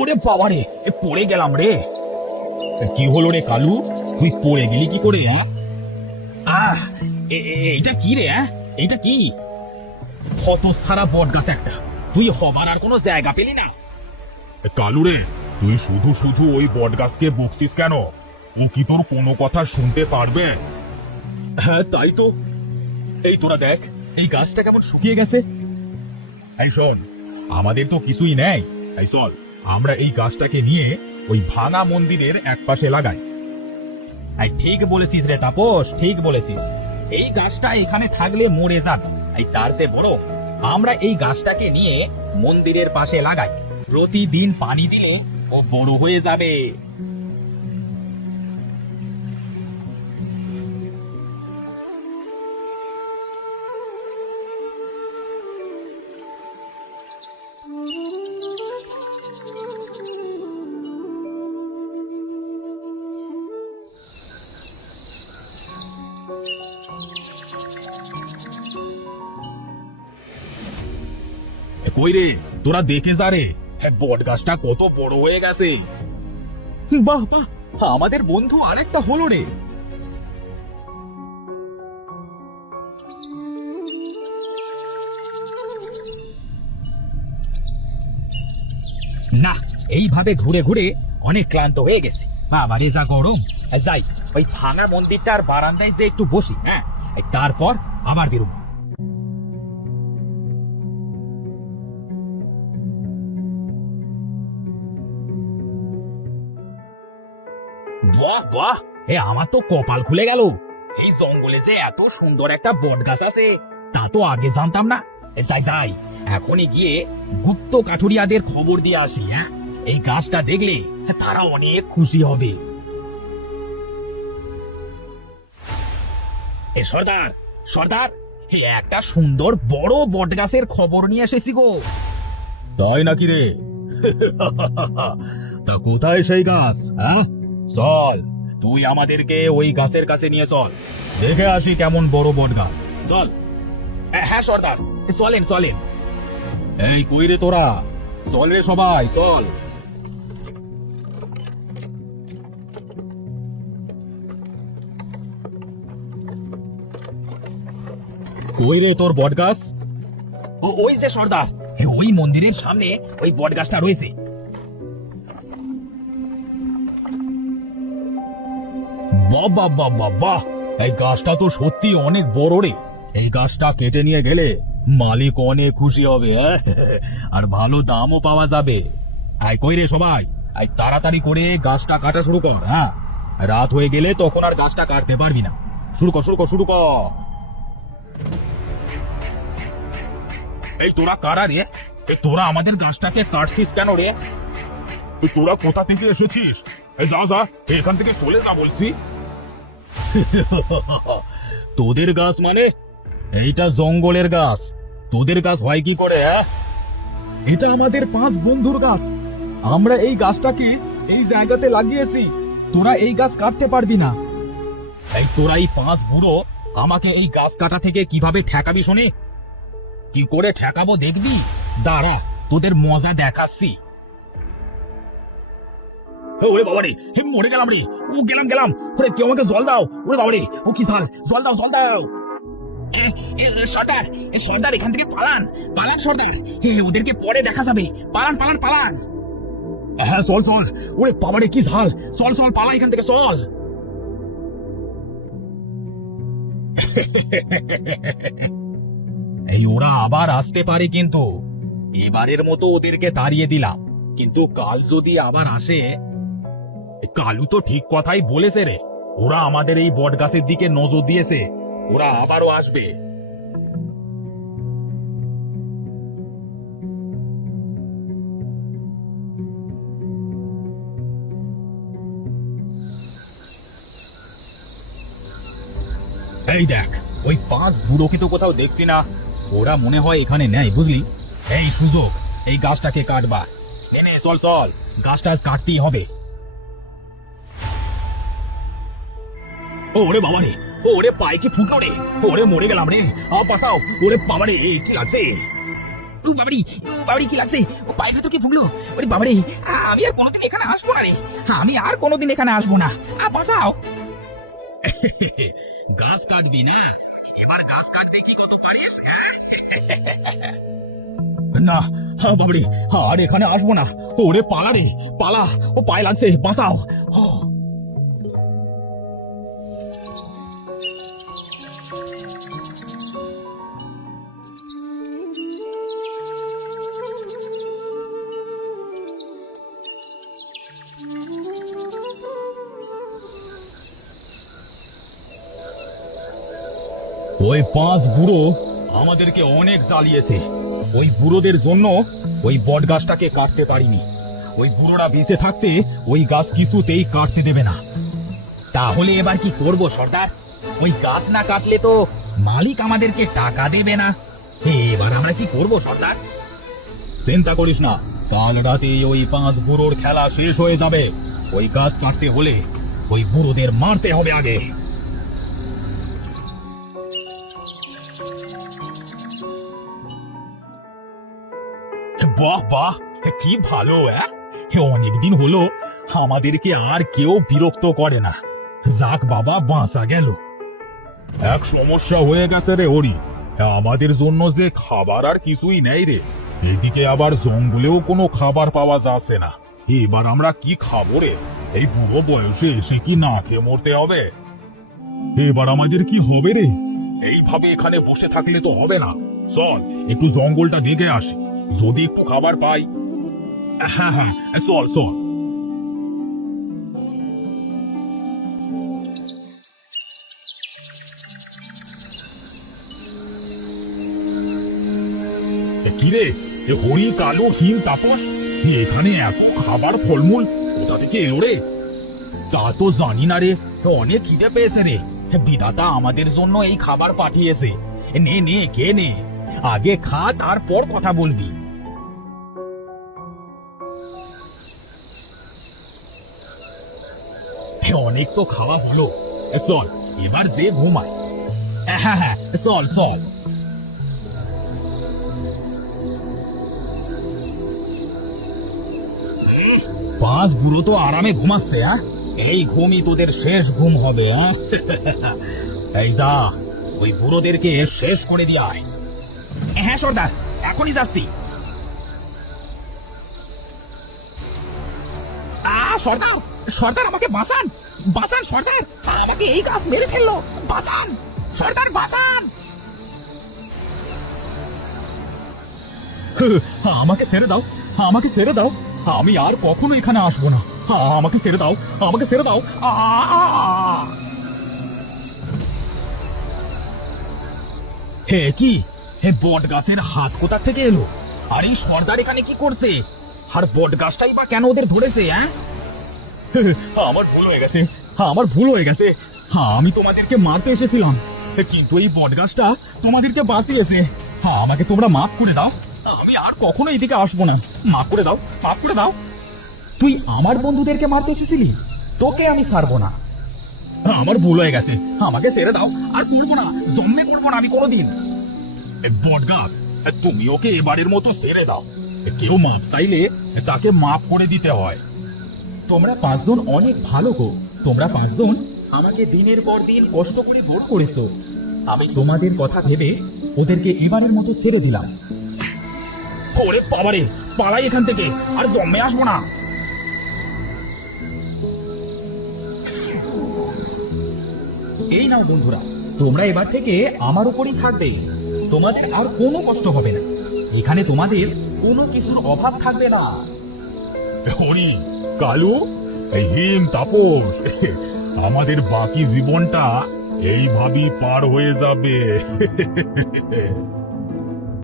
ওরে বাবা রে, পড়ে গেলাম রে। কি হলো রে কালু, তুই পড়ে গেলি কি করে? হ্যাঁ, এইটা কি রে? এইটা কি? কত সারা বট গাছ একটা, তুই হবার আর কোনো জায়গা পেলি না? কালু রে, তুই শুধু শুধু ওই বট গাছকে বকছিস কেন? ও কি তোর কোনো কথা শুনতে পারবে? হ্যাঁ তাই তো। এই তোরা দেখ, এই গাছটা কেমন শুকিয়ে গেছে। এই শোন, আমাদের তো কিছুই নেই। এই চল, আমরা এই গাছটাকে নিয়ে ওই ভাঙা মন্দিরের এক পাশে লাগাই। ঠিক বলেছিস রে তাপস, ঠিক বলেছিস। এই গাছটা এখানে থাকলে মরে যাবে, তার চেয়ে বড় আমরা এই গাছটাকে নিয়ে মন্দিরের পাশে লাগাই। প্রতিদিন পানি দিলে ও বড় হয়ে যাবে। কই রে, তোরা দেখে যা রে, বট গাছটা কত বড় হয়ে গেছে। বাহ বাহ, আমাদের বন্ধু আরেকটা হলো রে। না, এইভাবে ঘুরে ঘুরে অনেক ক্লান্ত হয়ে গেছে। বাবারে যা গরম। যাই, ওই ভাঙা মন্দিরটার বারান্দায় যে একটু বসি, হ্যাঁ, তারপর আবার বেরোবো। বাহ বাহ, আমার তো কপাল খুলে গেল। এই জঙ্গলে যে এত সুন্দর একটা বট গাছ আছে তা তো আগে জানতাম না। যাই যাই, এখনই গিয়ে গুপ্ত কাঠুরিয়াদের খবর দিয়ে আসি। হ্যাঁ, এই গাছটা দেখলে তারা অনেক খুশি হবে। সর্দার, সর্দার, একটা সুন্দর বড় বট গাছের খবর নিয়ে এসেছি গো। তাই নাকি রে? তা কোথায় সেই গাছ? হ্যাঁ, চল, তুই আমাদেরকে ওই গাছের কাছে নিয়ে চল, দেখে আসি কেমন বড় বট গাছ। চল। হ্যাঁ সর্দার, চলেন চলেন। এই কই রে তোরা, চল রে সবাই, চল। কই রে তোর বট গাছ? ওই যে সর্দার, ওই মন্দিরের সামনে ওই বট গাছটা রয়েছে। বাবা বাবা বাহ, এই গাছটা তো সত্যি অনেক বড় রে। এই গাছটা কেটে নিয়ে গেলে মালিক অনেক খুশি হবে, আর ভালো দামও পাওয়া যাবে। আই কই রে সবাই, আই তাড়াতাড়ি করে গাছটা কাটা শুরু কর। হ্যাঁ, রাত হয়ে গেলে তখন আর গাছটা কাটতে পারবি না। শুরু কর, শুরু কর, শুরু কর। এই তোরা কারা রে? তোরা আমাদের গাছটাকে কাটছিস কেন রে? তোরা কোথা থেকে এসেছিস? যা যা, এখান থেকে চলে যা বলছি। তোদের গাছ মানে? এইটা জঙ্গলের গাছ, তোদের গাছ হয় কি করে? এটা আমাদের 5 বন্ধুর গাছ। আমরা এই গাছটাকে এই জায়গাতে লাগিয়েছি। তোরা এই গাছ কাটতে পারবি না। এই তোরা এই 5 বুড়ো আমাকে এই গাছ কাটা থেকে কিভাবে ঠেকাবি শুনে? কি করে ঠেকাবো দেখবি, দাঁড়া, তোদের মজা দেখাচ্ছি। ওরে বাবা রে, মরে গেলাম রে। ও গেলাম গেলাম। ওরে কেউ আমাকে জল দাও। ওরে বাবা রে, ও কি ঝাল, জল দাও, জল দাও। সর্দার, সর্দার এখান থেকে পালান, পালান সর্দার। ওদেরকে পরে দেখা যাবে। পালান পালান পালান। হ্যাঁ চল চল। ওরে বাবা রে, কি ঝাল, চল চল, পালা এখান থেকে, চল। এই ওরা আবার আসতে পারে, কিন্তু এবারের মতো ওদেরকে তাড়িয়ে দিলাম। কিন্তু কাল যদি আবার আসে, কালু তো ঠিক কথাই বলেছে রে, ওরা আমাদের এই বট গাছের দিকে নজর দিয়েছে, ওরা আবারও আসবে। এই দেখ, ওই 5 বুড়োকে তো কোথাও দেখছি না। ওরা মনে হয় এখানে নেই, বুঝলি? এই সুযোগ, এই গাছটাকে কাটবা। চল চল, গাছটা কাটতেই হবে। ওরে বাবা রে, ওরে পায়ে কি ফুটলো রে, ওরে মরে গেলাম রে, বাঁচাও, ওরে বাবা রে, কি লাগছে? বাবারি, বাবারি কি লাগছে? ও পায়ের ভেতর কি ফুটলো? ওরে বাবারে, আমি আর কোনোদিন এখানে আসবো না রে, আমি আর কোনোদিন এখানে আসবো না, বাঁচাও। গাছ কাটবি না? এবার গাছ কাটবে কি কত পারিস? না বাবারে, আর এখানে আসবো না, ওরে পালা রে, পালা, ও পায়ে লাগছে, বাঁচাও। ওই 5 বুড়ো আমাদেরকে অনেক জ্বালিয়েছে। ওই বুড়োদের জন্য ওই বট গাছটাকে কাটতে পারিনি। ওই বুড়োরা বেঁচে থাকতে ওই গাছ কিছুতেই কাটতে দেবে না। তাহলে এবার কি করব সর্দার? ওই গাছ না কাটলে তো মালিক আমাদেরকে টাকা দেবে না, এবার আমরা কি করব সর্দার? চিন্তা করিস না, কাল রাতে ওই 5 বুড়োর খেলা শেষ হয়ে যাবে। ওই গাছ কাটতে হলে ওই বুড়োদের মারতে হবে আগে। বাহ বাহ, কি ভালো! অনেকদিন হলো আমাদেরকে আর কেউ বিরক্ত করে না। যাক বাবা, বাঁচা গেল। এক সমস্যা হয়ে গেছে রে হরি, আমাদের জন্য যে খাবার আর কিছুই নেই রে। এদিকে আবার জঙ্গলেও কোনো খাবার পাওয়া যাচ্ছে না। এবার আমরা কি খাবো রে? এই বুড়ো বয়সে এসে কি না খেয়ে মরতে হবে? এবার আমাদের কি হবে রে? এইভাবে এখানে বসে থাকলে তো হবে না। চল একটু জঙ্গলটা দেখে আসি, যদি একটু খাবার পাই। হ্যাঁ হ্যাঁ, চল চল। কিরে, হরি, কালু, হিম, তাপস, এখানে এত খাবার ফলমূল কোথা থেকে এলো রে? তা তো জানি না রে, অনেক খিদে পেয়েছে রে, বিধাতা আমাদের জন্য এই খাবার পাঠিয়েছে। নে নে, খেয়ে নে, আগে খা, তারপর কথা বলবি। অনেক তো খাওয়া হলো, চল এবার যে ঘুমায়। হ্যাঁ হ্যাঁ, চল চল। 5 বুড়ো তো আরামে ঘুমাচ্ছে। এই ঘুমই তোদের শেষ ঘুম হবে। এই যা, ওই বুড়োদেরকে শেষ করে দিয়ে আয়। হ্যাঁ সর্দার, এখনই যাচ্ছি। সর্দার, সর্দার আমাকে বাঁচান, বাঁচান সর্দার, আমাকে এই গাছ মেরে ফেললো, বাঁচান সর্দার, বাঁচান। আমাকে ছেড়ে দাও, আমাকে ছেড়ে দাও, আমি আর কখনো এখানে আসবো না। আমাকে ছেড়ে দাও, আমাকে ছেড়ে দাও। হে কি, হে বট গাছের হাত কোথা থেকে এলো? আর এই সর্দার এখানে কি করছে? আর বট গাছটাই বা কেন ওদের ধরেছে? আমার ভুল হয়ে গেছে, আমার ভুল হয়ে গেছে। আমি তোমাদেরকে মারতে এসেছিলাম, কিন্তু এই বট গাছটা তোমাদেরকে বাঁচিয়েছে। আমাকে তোমরা মাফ করে দাও, আমি আর কখনো এদিকে আসবো না। মাফ করে দাও, মাফ করে দাও। তুই আমার বন্ধুদেরকে মারতে এসেছিলি, তোকে আমি ছাড়বো না। আমার ভুল হয়ে গেছে, আমাকে ছেড়ে দাও, আর করবো না, জন্মে করবো না আমি কোনোদিন। বট গাছ, তুমি ওকে এবারের মতো ছেড়ে দাও। কেউ মাপ চাইলে তাকে মাফ করে দিতে হয়। তোমরা 5 জন অনেক ভালো গো, তোমরা 5 জন আমাকে দিনের পর দিন কষ্ট করে বড় করেছো। আমি তোমাদের কথা ভেবে ওদেরকে এবারের মতো ছেড়ে দিলাম। ওরে বাবারে, পালাই এখান থেকে, আর জন্মে আসবো না। এই নাও বন্ধুরা, তোমরা এবার থেকে আমার উপরই থাকবে, তোমাদের আর কোনো কষ্ট হবে না, এখানে তোমাদের কোনো কিছুর অভাব থাকবে না। হরি, কালু, হিম, তাপস, আমাদের বাকি জীবনটা এইভাবেই পার হয়ে যাবে।